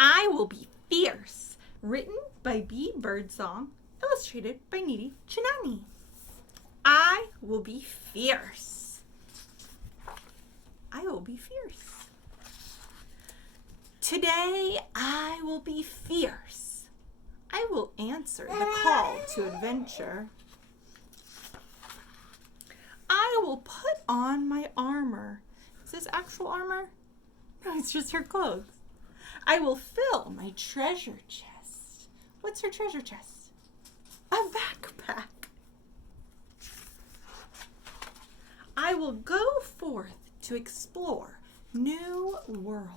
I will be fierce. Written by B. Birdsong, illustrated by Nidhi Chinani. I will be fierce. I will be fierce. Today I will be fierce. I will answer the call to adventure. I will put on my armor. Is this actual armor? No, it's just her clothes. I will fill my treasure chest. What's her treasure chest? A backpack. I will go forth to explore new worlds.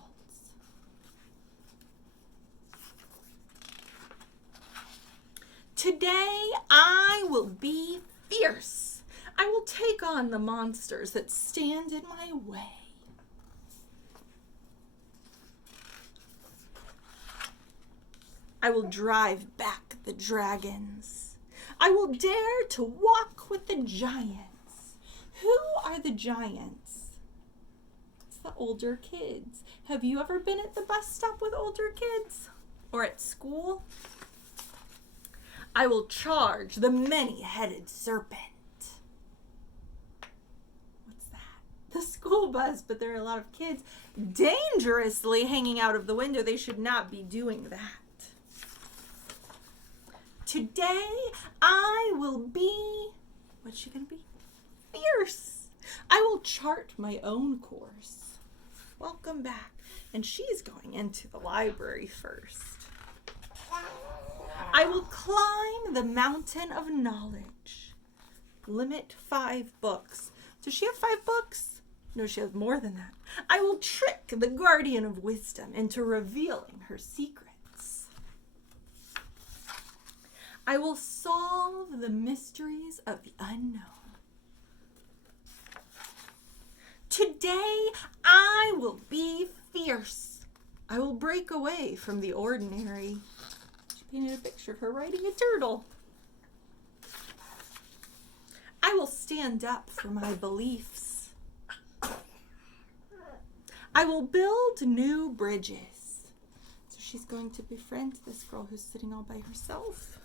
Today I will be fierce. I will take on the monsters that stand in my way. I will drive back the dragons. I will dare to walk with the giants. Who are the giants? It's the older kids. Have you ever been at the bus stop with older kids? Or at school? I will charge the many-headed serpent. What's that? The school bus, but there are a lot of kids dangerously hanging out of the window. They should not be doing that. Today, I will be, what's she going to be? Fierce. I will chart my own course. Welcome back. And she's going into the library first. I will climb the mountain of knowledge. Limit 5 books. Does she have 5 books? No, she has more than that. I will trick the guardian of wisdom into revealing her secrets. I will solve the mysteries of the unknown. Today, I will be fierce. I will break away from the ordinary. She painted a picture of her riding a turtle. I will stand up for my beliefs. I will build new bridges. So she's going to befriend this girl who's sitting all by herself.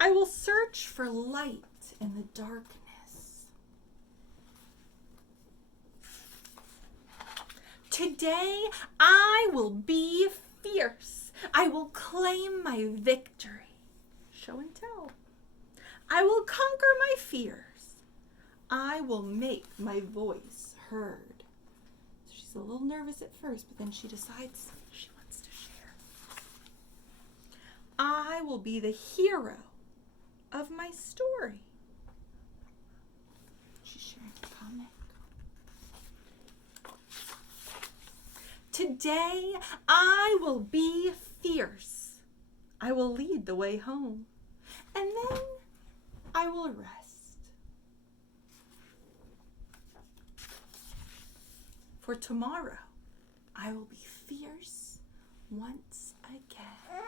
I will search for light in the darkness. Today, I will be fierce. I will claim my victory. Show and tell. I will conquer my fears. I will make my voice heard. So she's a little nervous at first, but then she decides she wants to share. I will be the hero of my story. She's sharing a comic. Today, I will be fierce. I will lead the way home. And then I will rest. For tomorrow, I will be fierce once again.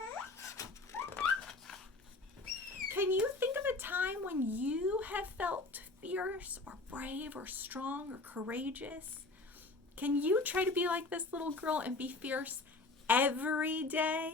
Can you think of a time when you have felt fierce or brave or strong or courageous? Can you try to be like this little girl and be fierce every day?